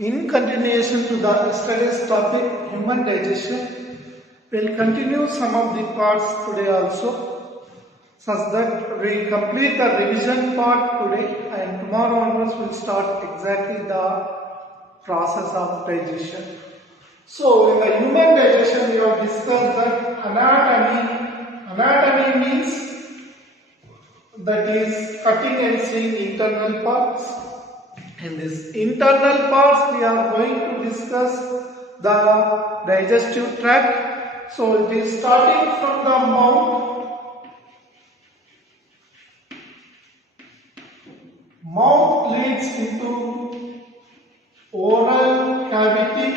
In continuation to the yesterday's topic, human digestion, we'll continue some of the parts today also, such that we complete the revision part today and tomorrow onwards we'll start exactly the process of digestion. So, in the human digestion, we have discussed that anatomy. Anatomy means that is cutting and seeing internal parts. In this internal parts, we are going to discuss the digestive tract. So, it is starting from the mouth. Mouth leads into oral cavity.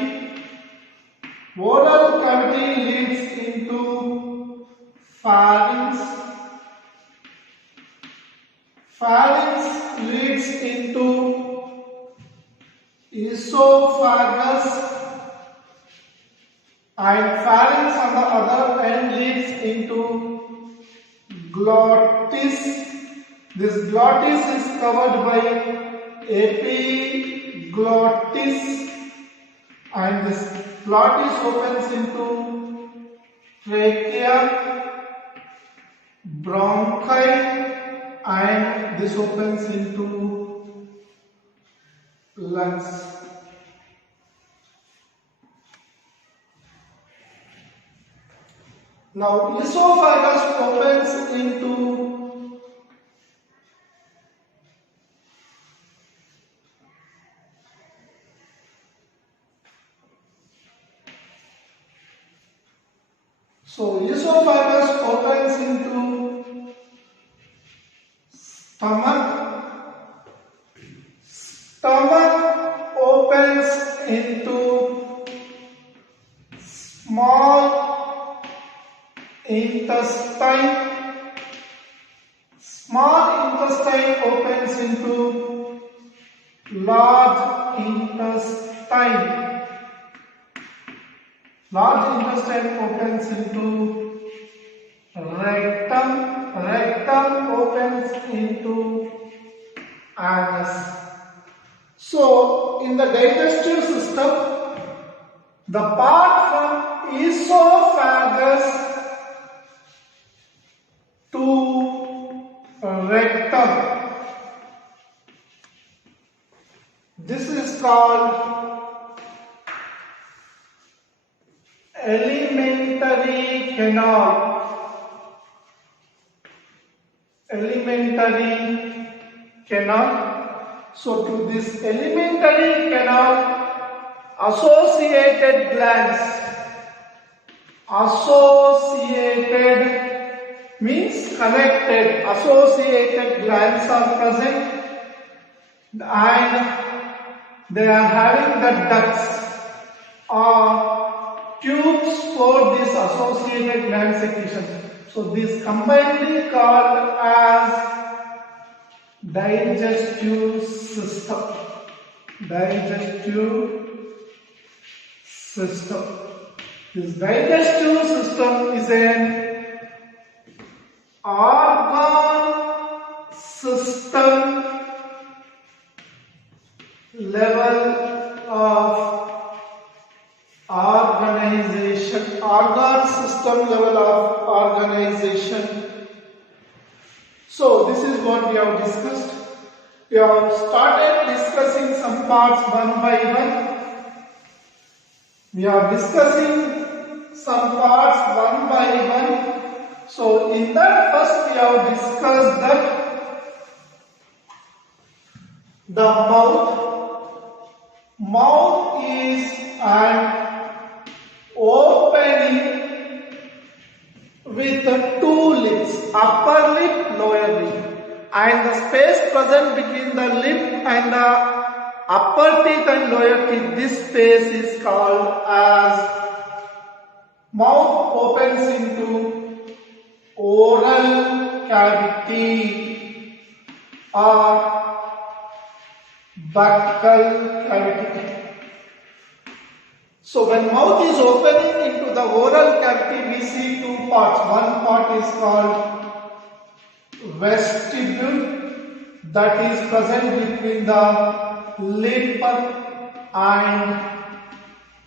Oral cavity leads into pharynx. Pharynx leads into esophagus, and pharynx on the other end leads into glottis. This glottis is covered by epiglottis, and this glottis opens into trachea, bronchi, and this opens into lungs. Now, esophagus opens into stomach. Stomach opens into small intestine. Small intestine opens into large intestine. Large intestine opens into rectum. Rectum opens into anus. So, in the digestive system, the part from esophagus to rectum, this is called alimentary canal. Alimentary canal. So, to this alimentary canal, associated glands. Associated means connected. Associated glands are present, and they are having the ducts or tubes for this associated gland secretion. So, this combinedly called as digestive system. Digestive system. This digestive system is an organ system level of organization. Organ system level of organization. So, this is what we have discussed. We have started discussing some parts one by one. We are discussing some parts one by one. So, in that first we have discussed that the mouth is an opening with two lips, upper lip, lower lip, and the space present between the lip and the upper teeth and lower teeth, this space is called as mouth opens into oral cavity or buccal cavity. So, when mouth is opening into the oral cavity, we see two parts. One part is called vestibule, that is present between the lip and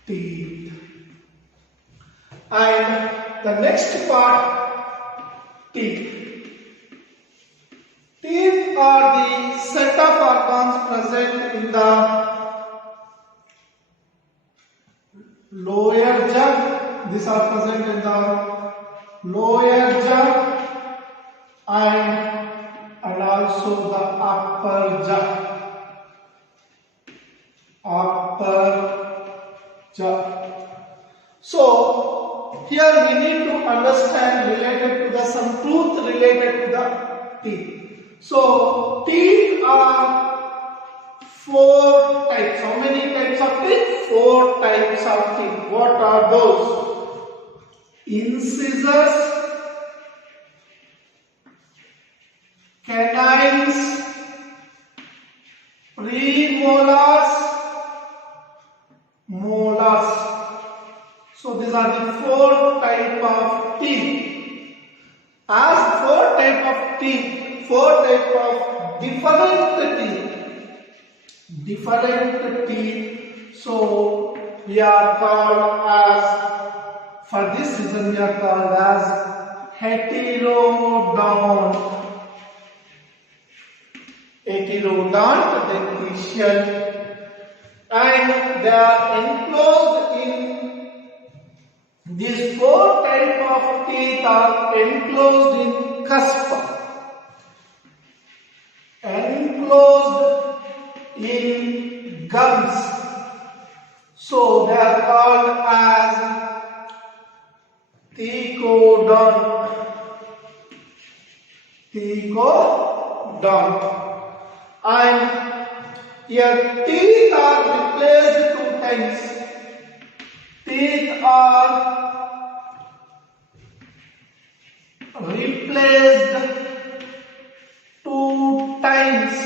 teeth. And the next part, teeth. Teeth are the set of organs present in the lower jaw. These are present in the lower jaw and also the upper jaw. Upper jaw. So here we need to understand related to the some truth related to the teeth. So teeth are 4 types. How many types of teeth? 4 types of teeth. What are those? Incisors, canines, premolars, molars. So these are the 4 types of teeth. As 4 types of teeth, 4 types of different teeth. So we are called as, for this reason we are called as heterodont. Heterodont dentition, and they are enclosed in these 4 types of teeth are enclosed in cusp. Enclosed in gums. So they are called as thecodont. Thecodont. And here teeth are replaced 2 times. Teeth are replaced 2 times.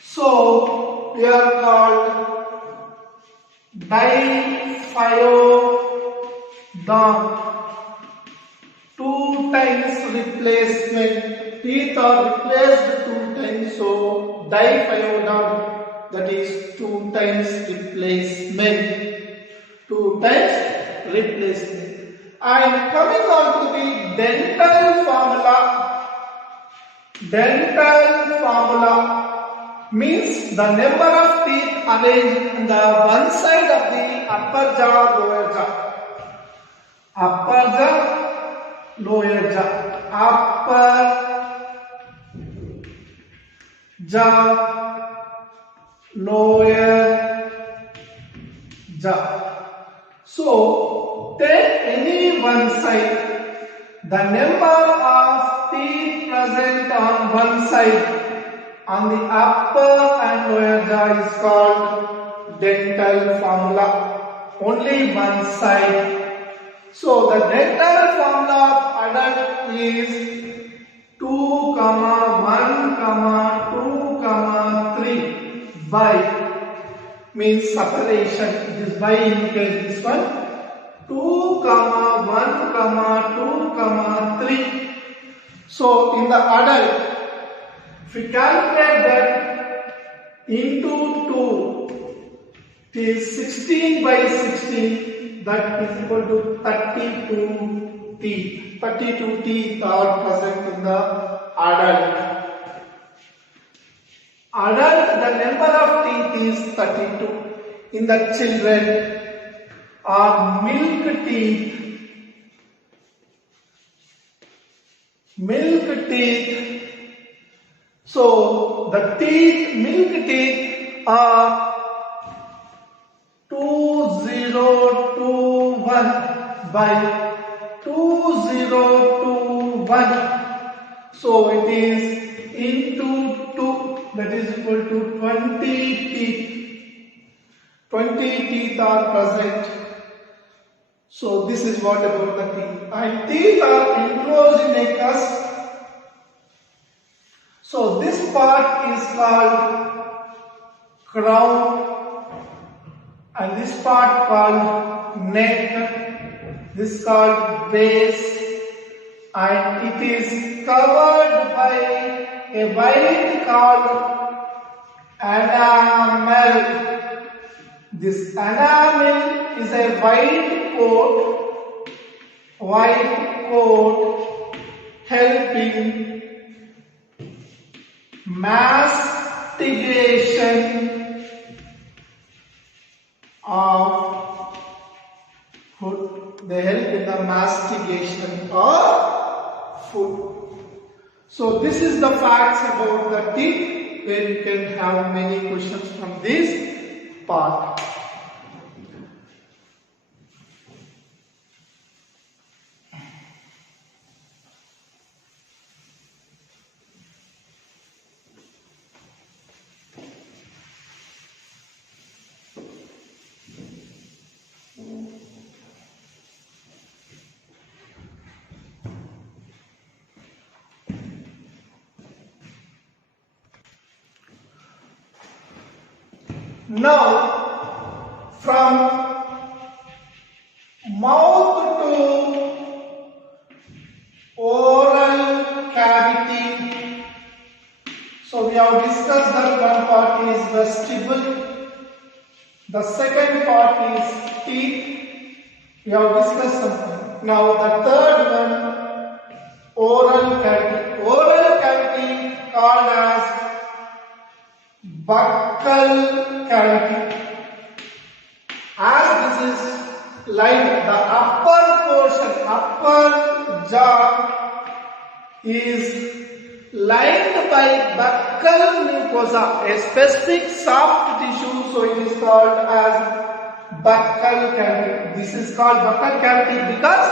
So they are called diphyodont. 2 times replacement. Teeth are replaced 2 times. So diphyodont, that is 2 times replacement. 2 times replacement. And coming on to the dental formula. Dental formula means the number of teeth arranged in the one side of the upper jaw, lower jaw. Upper jaw, lower jaw. Upper jaw, lower jaw. So take any one side. The number of teeth present on one side on the upper and lower jaw is called dental formula. Only one side. So the dental formula of adult is 2, 1, 2, 3. By means separation. It is by indicates this one. 2, 1, 2, 3. So in the adult, if we calculate that into 2, it is 16 by 16. That is equal to 32 teeth. 32 teeth are present in the adult. Adult, the number of teeth is 32. In the children are milk teeth. Milk teeth. So the teeth, milk teeth are 2021 by 2021. So it is into 2, that is equal to 20 teeth. 20 teeth are present. So this is what about the teeth. And teeth are enclosed in a cusp. So this part is called crown, and this part called neck. This is called base, and it is covered by a white called enamel. enamel is a white coat helping mastication of food. They help in the mastigation of food. So this is the facts about the teeth, where you can have many questions from this part. Now, from mouth to oral cavity, so we have discussed that one part is vestibule, the second part is teeth, we have discussed something. Now the third one, oral cavity. Oral cavity called as buccal cavity. As this is like the upper portion, upper jaw is lined by buccal mucosa, a specific soft tissue, so it is called as buccal cavity. This is called buccal cavity because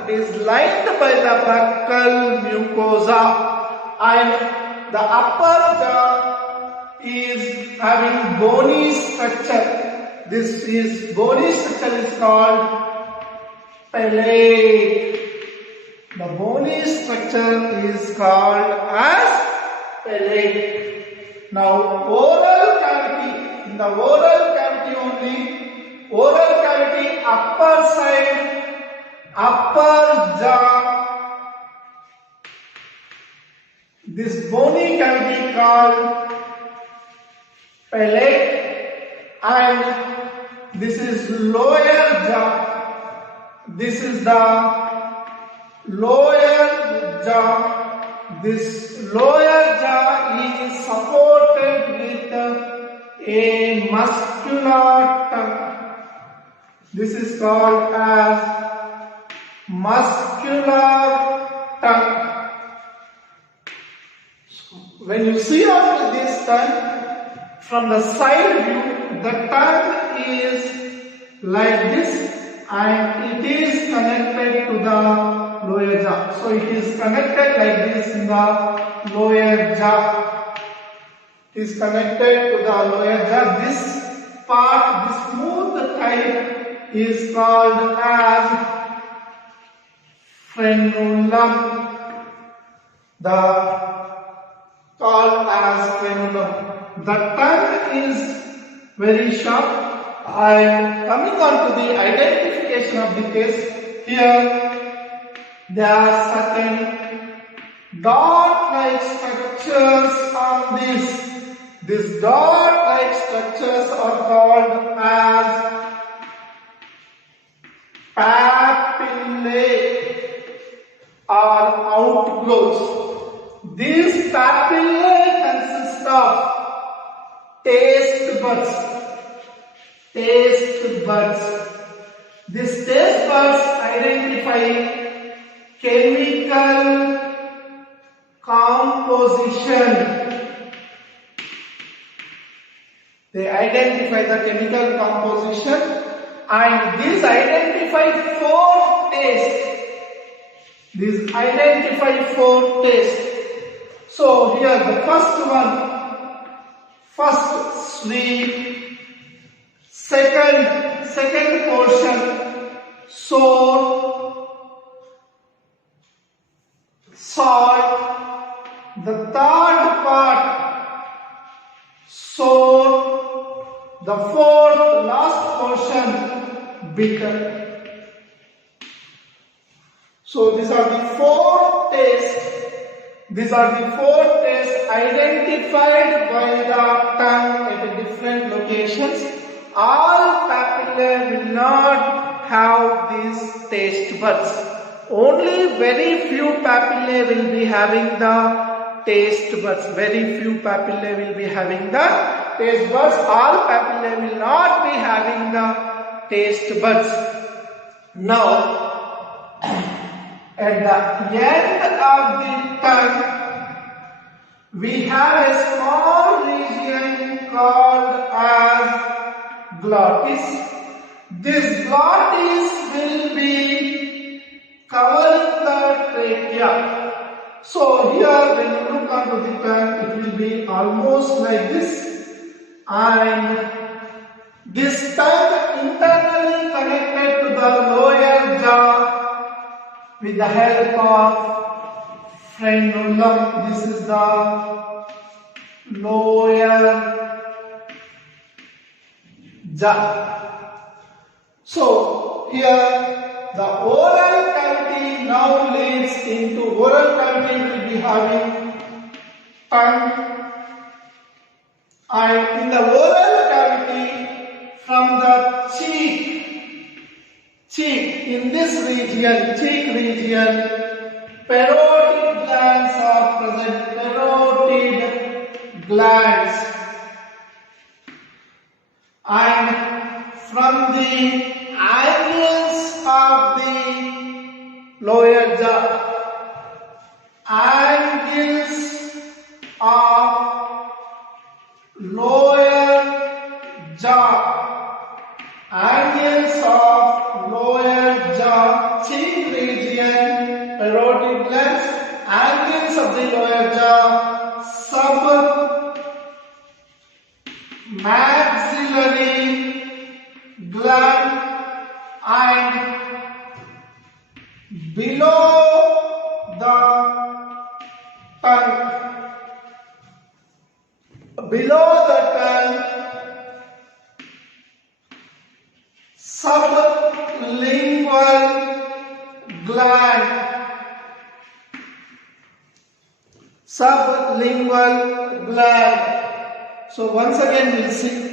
it is lined by the buccal mucosa, and the upper jaw is having bony structure. This is bony structure is called palate. The bony structure is called as palate. Now oral cavity, in the oral cavity only, oral cavity upper side, upper jaw, this bony cavity called palate, and this is lower jaw. This is the lower jaw. This lower jaw is supported with a muscular tongue. This is called as muscular tongue. When you see out this tongue, from the side view, the tongue is like this and it is connected to the lower jaw. So it is connected like this in the lower jaw. It is connected to the lower jaw. This part, this smooth type is called as frenulum. Called as frenulum. The tongue is very sharp. I am coming on to the identification of the case. Here there are certain dot-like structures on this. These dot-like structures are called as papillae or outgrowths. These papillae consist of taste buds. Taste buds. These taste buds identify chemical composition. They identify the chemical composition, and these identify four tastes. These identify four tastes. So here the first one, first sweet, second portion sour, salt, the third part sour, the fourth last portion bitter. So these are the four tastes. These are the four tastes identified by the tongue at different locations. All papillae papillae will not have these taste buds. Only very few papillae will be having the taste buds. Very few papillae will be having the taste buds. All papillae will not be having the taste buds. Now, at the end of the tongue, we have a small region called as glottis. This glottis will be covering the trachea. So here when you look onto the tongue, it will be almost like this, and this tongue internally connected to the lower jaw with the help of frenulum. This is the lower jaw. So here the oral cavity now leads into oral cavity will be having tongue, and in the oral cavity from the cheek in this region, cheek region, parotid glands are present. Parotid glands, and from the angles of the lower jaw, angles of lower jaw, angles of lower jaw, cheek region, parotid glands, angles of the lower jaw, maxillary gland, and below the tongue, sublingual gland, sublingual gland. So once again we'll see.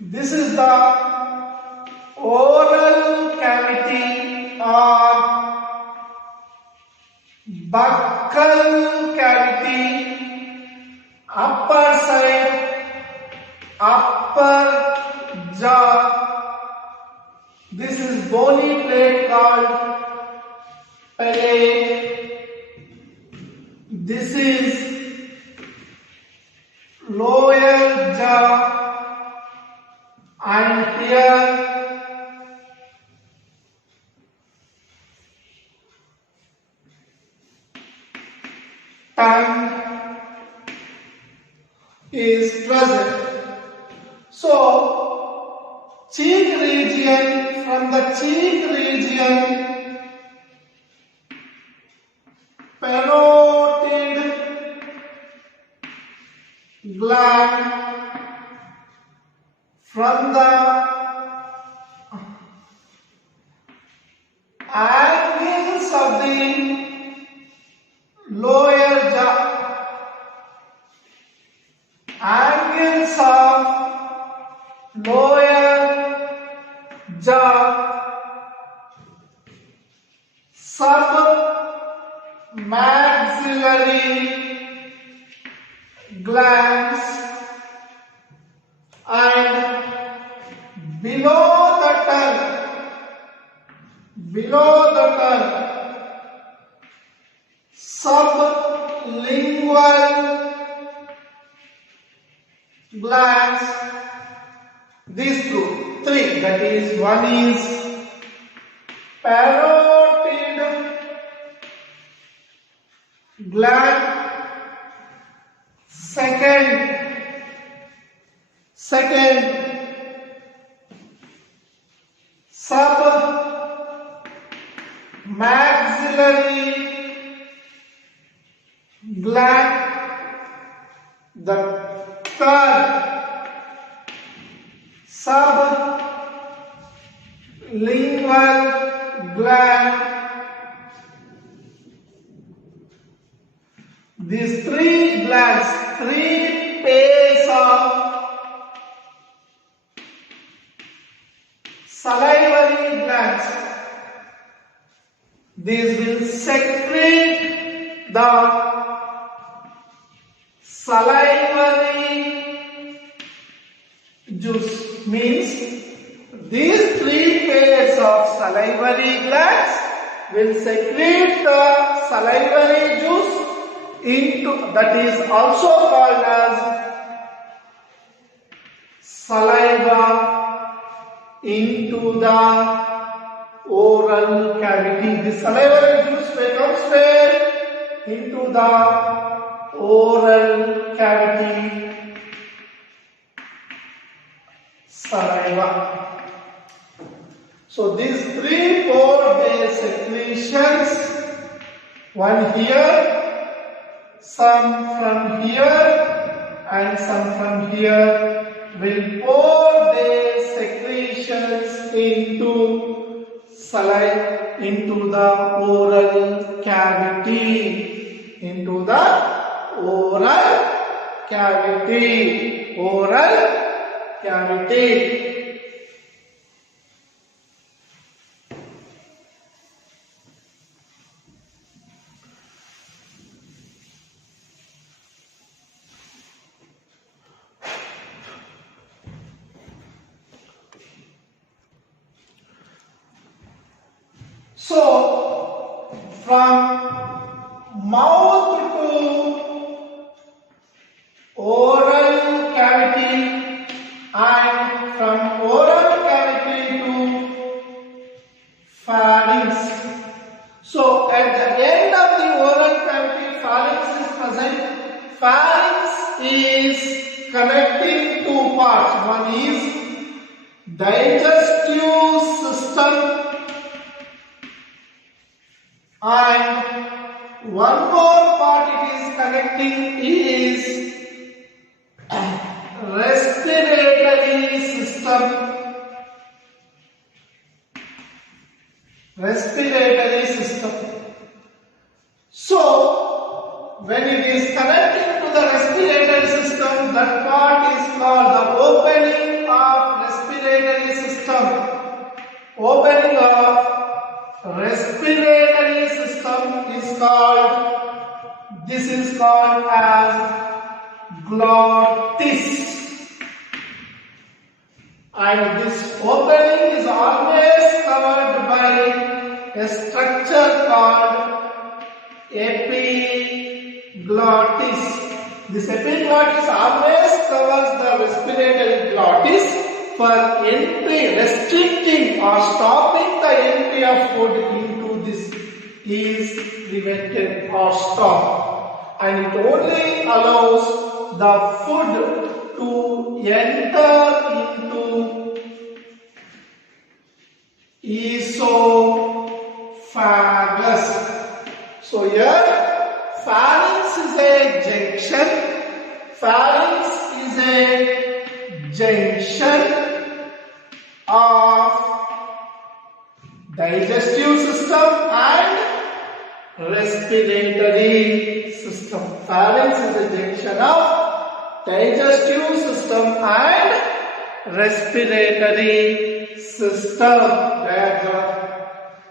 This is the oral cavity or buccal cavity, upper side, upper jaw. This is bony plate called palate. This is lower jaw. And here tongue is present. So cheek region, from the cheek region, parotid gland, from the angles of the lower jaw, angles of lower jaw, maxillary glands, and below the tongue, sublingual glands. These three, that is, one is parotid gland, second maxillary gland, the third sublingual gland. these three glands, three pairs of salivary glands, these will secrete the salivary juice. Means these three pairs of salivary glands will secrete the salivary juice into, that is also called as saliva, into the oral cavity. The salivary juice comes where? Into the oral cavity. Saliva. So these three pore secretions, one here, some from here and some from here, will pour their secretions into saliva, into the oral cavity, into the oral cavity, oral cavity. So, from mouth to oral cavity and from oral cavity to pharynx. So, at the end of the oral cavity, pharynx is present. Pharynx is connecting two parts. One is digestive system, and one more part it is connecting is respiratory system. Respiratory system. So, when it is connecting to the respiratory system, that part is called the opening of respiratory system. Opening of respiratory system is called, this is called as glottis. And this opening is always covered by a structure called epiglottis. This epiglottis always covers the respiratory glottis for entry, restricting or stopping the entry of food into this is prevented or stopped, and it only allows the food to enter into esophagus. So here pharynx is a junction. Pharynx is a junction of digestive system and respiratory system. Pharynx is a junction of digestive system and respiratory system.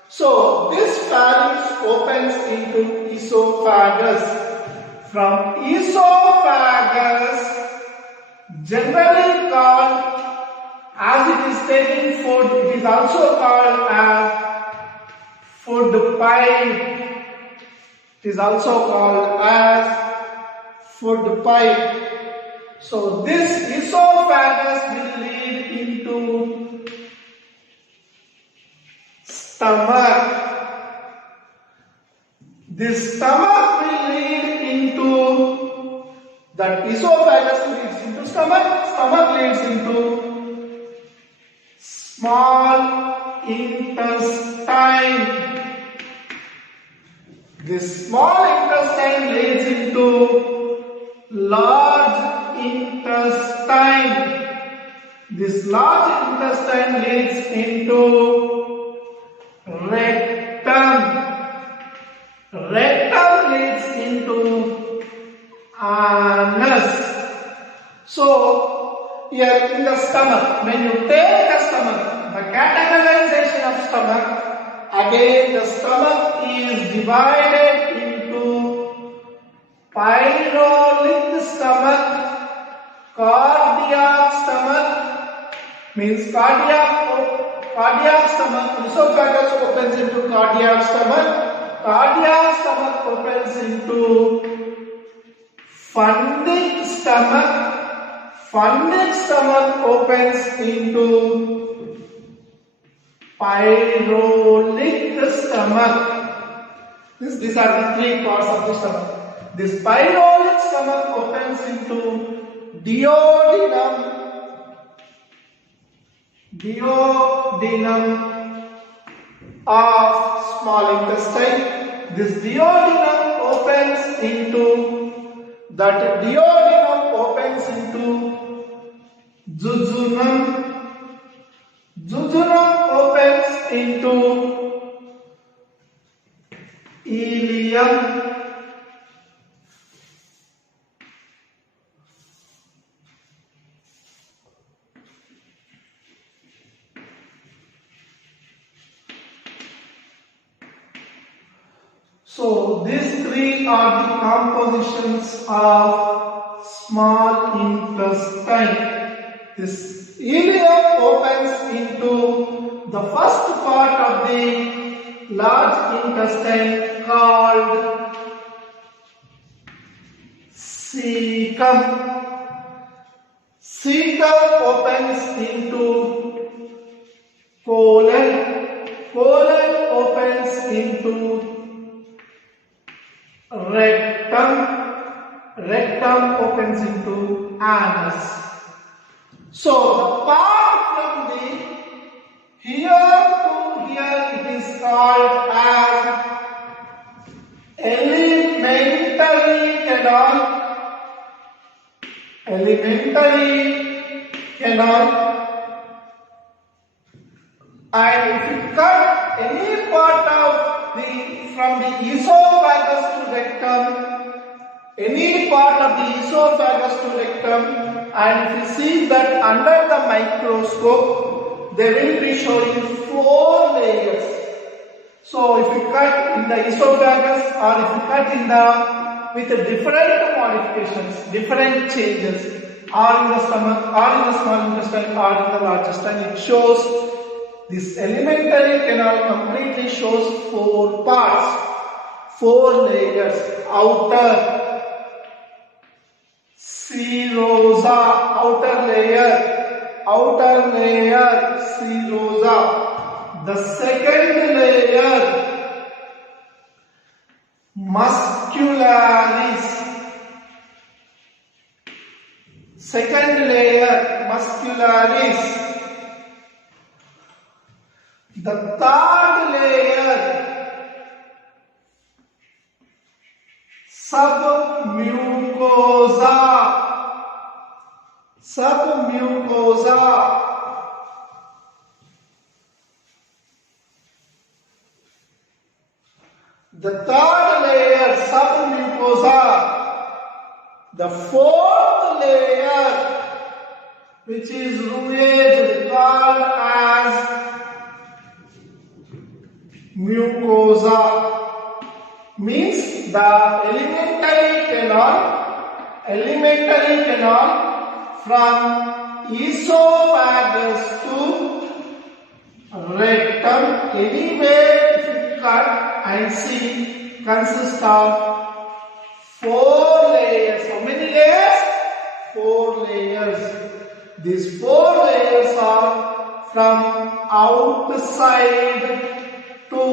So this pharynx opens into esophagus. From esophagus, generally called, as it is taking food, it is also called as food pipe. It is also called as food pipe. So this esophagus will lead into stomach. This stomach will lead into, that esophagus leads into stomach, stomach leads into small intestine. This small intestine leads into large intestine. This large intestine leads into rectum. Rectum leads into So, here in the stomach, when you take the stomach, the categorization of stomach, again the stomach is divided into pyloric stomach, cardiac stomach, means cardiac stomach, esophagus opens into cardiac stomach opens into fundic stomach opens into pyloric stomach. These are the three parts of the stomach. This pyloric stomach opens into duodenum of small intestine. This duodenum opens into jejunum. Jejunum opens into ileum. So these three are the compositions of small intestine. This ileum opens into the first part of the large intestine called cecum. Cecum opens into colon. Colon opens into rectum. Rectum opens into anus. So the part from the here to here it is called as alimentary canal. And if you cut any part of from the esophagus to rectum, and if you see that under the microscope, they will be showing 4 layers. So if you cut in the esophagus or if you cut with different modifications, different changes, or in the stomach, or in the small intestine, or in the large intestine, it shows this alimentary canal completely shows 4 parts, 4 layers. Outer serosa, outer layer serosa. The second layer muscularis. The third layer submucosa. The third layer submucosa. The fourth layer, which is called as mucosa, means the alimentary canal from esophagus to rectum. Anywhere if you cut and see, consists of 4 layers. How many layers? 4 layers. These 4 layers are from outside to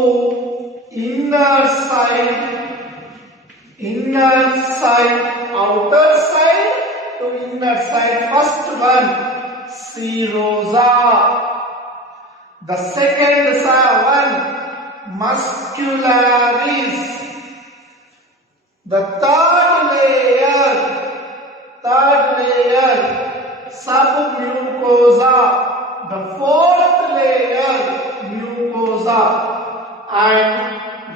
inner side, outer side to inner side. First one, serosa. The second one, muscularis. The third layer, submucosa. The fourth layer, mucosa. And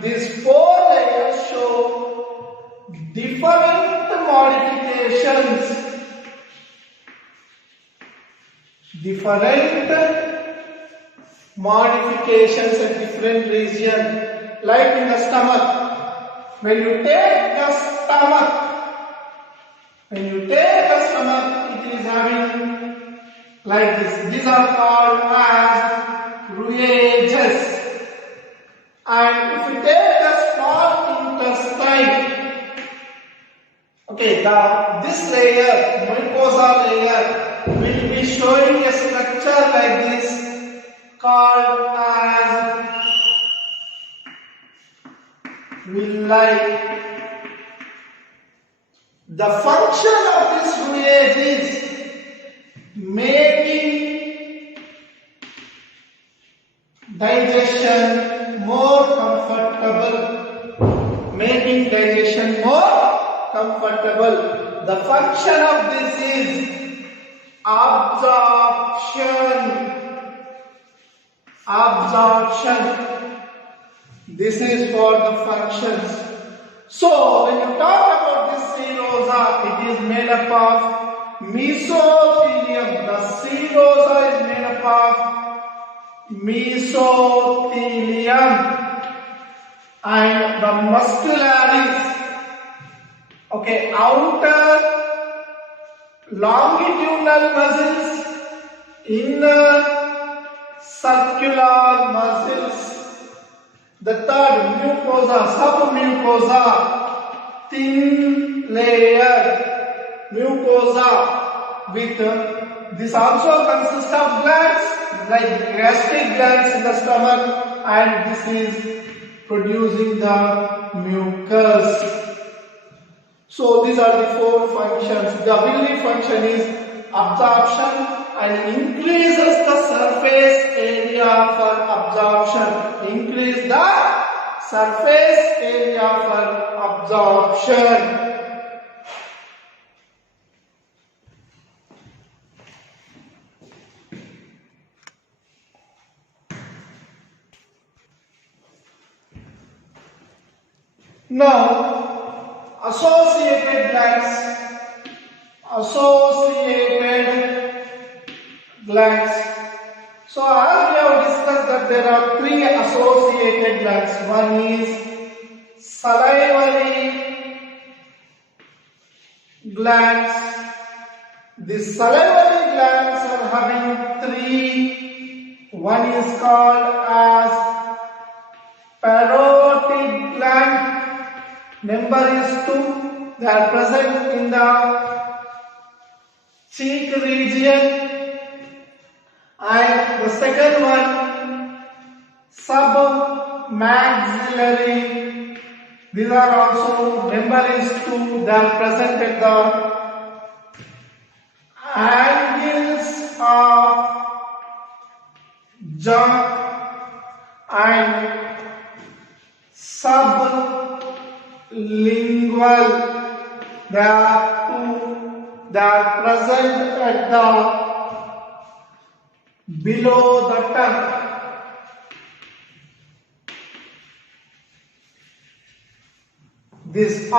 these 4 layers show different modifications different modifications in different region, like in the stomach. When you take the stomach, it is having like this. These are called as rouages. And if you take the small intestine, okay, this layer, mucosa layer, will be showing a structure like this called as villi. The function of this rouage is making digestion more comfortable. Making digestion more comfortable. The function of this is absorption. This is for the functions. So when you talk about this serosa, it is made up of mesothelium. The serosa is made up of mesothelium and the muscularis. Okay, outer longitudinal muscles, inner circular muscles. The third, mucosa, submucosa, thin layer, mucosa with this also consists of glands like gastric glands in the stomach, and this is producing the mucus. So these are the four functions. The villi function is absorption and increases the surface area for absorption. Increase the surface area for absorption. Now, associated glands. So as we have discussed that there are three associated glands. One is salivary glands. The salivary glands are having three. One is called as parotid gland. Number is 2. They are present in the cheek region. And the second one, submaxillary. These are also, number is 2. They are present at the angles of jaw and sublingual. They are present at the below the tongue. These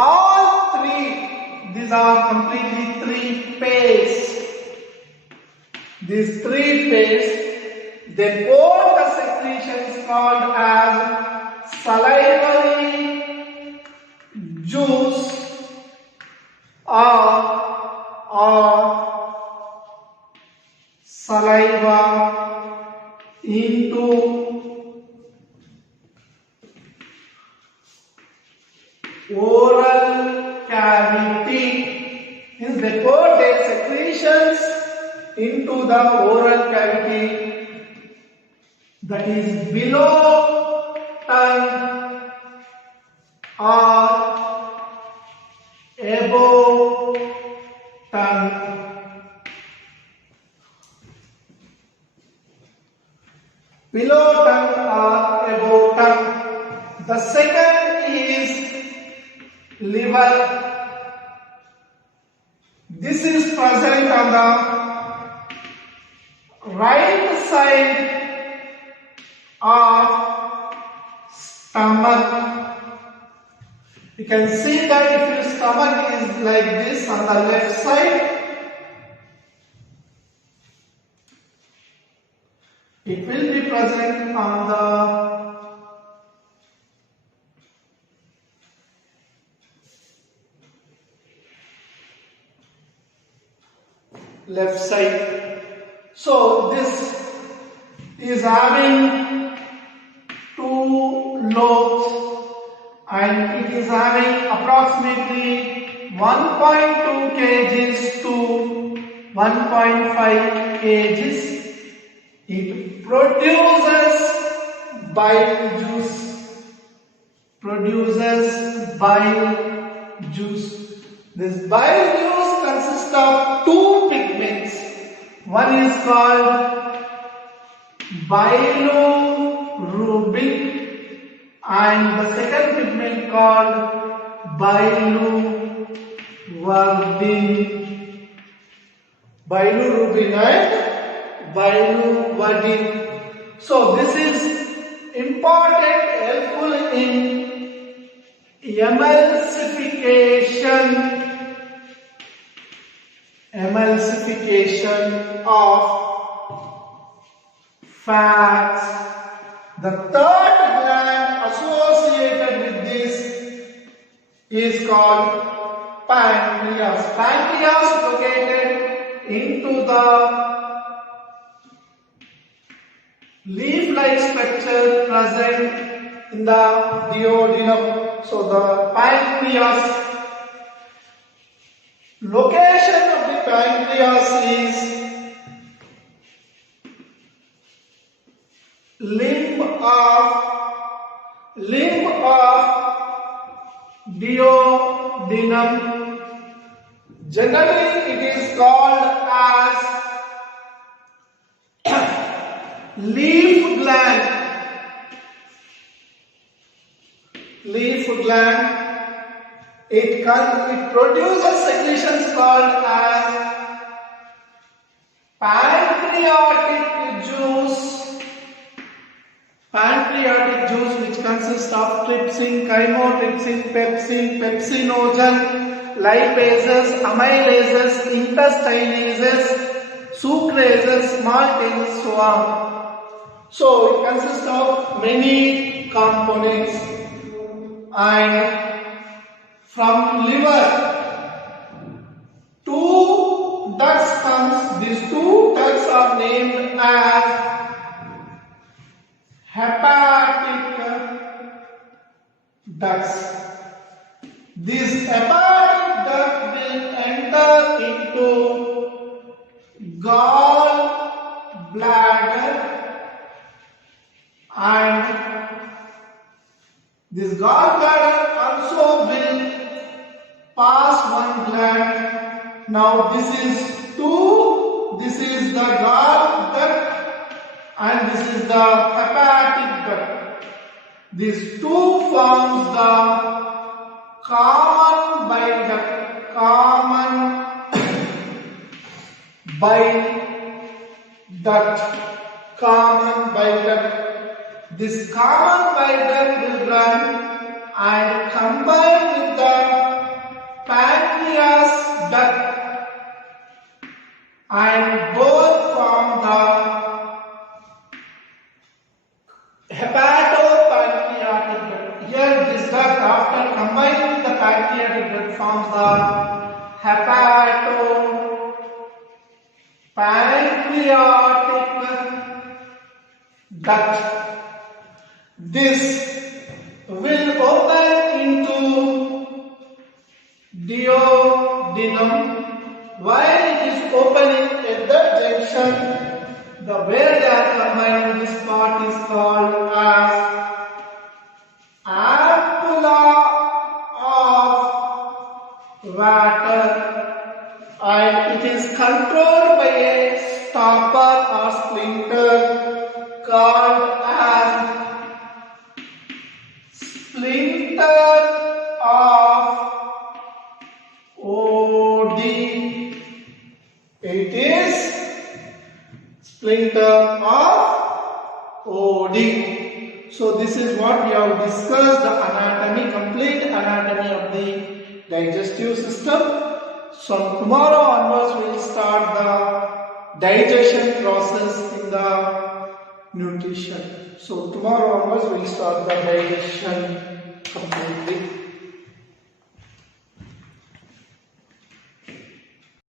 are completely three pairs. These three pairs, they hold the secretions called as salivary juice or saliva into oral cavity. Means they pour their secretions into the oral cavity, that is below tongue or above tongue. Below tongue or above tongue. The second is liver. This is present on the right side of stomach. You can see that if your stomach is like this on the left side, present on the left side. So this is having two lobes and it is having approximately 1.2 kgs to 1.5 kgs. It produces bile juice. This bile juice consists of two pigments. One is called bilirubin and the second pigment called biliverdin. Bilirubin and biliverdin. So this is important, helpful in emulsification of fats. The third gland associated with this is called pancreas. Pancreas located into the leaf-like structure present in the duodenum. So the pancreas, location of the pancreas is limb of duodenum. Generally it is called as leaf gland. It produces secretions called as pancreatic juice which consists of trypsin, chymotrypsin, pepsin, pepsinogen, lipases, amylases, intestinases, sucrases, maltases, so on. So it consists of many components. And from liver, two ducts comes. These two ducts are named as hepatic ducts. This hepatic duct will enter into gallbladder and this gallbladder also will pass one gland. Now this is the gall duct and this is the hepatic duct. These two forms the common bile duct. This common bile duct will run and combine with the pancreas duct and both form the hepatopancreatic duct. Here this duct after combining with the pancreatic duct forms the hepatopancreatic duct. This will open into duodenum. While it is opening at that junction, where they are combining, this part is called as ampulla of water, and it is controlled by a stopper or splinter called as splinter of OD. It is splinter of OD. So this is what we have discussed, the anatomy, complete anatomy of the digestive system. So tomorrow onwards we will start the digestion process in the nutrition. So tomorrow onwards we'll start the digestion completely.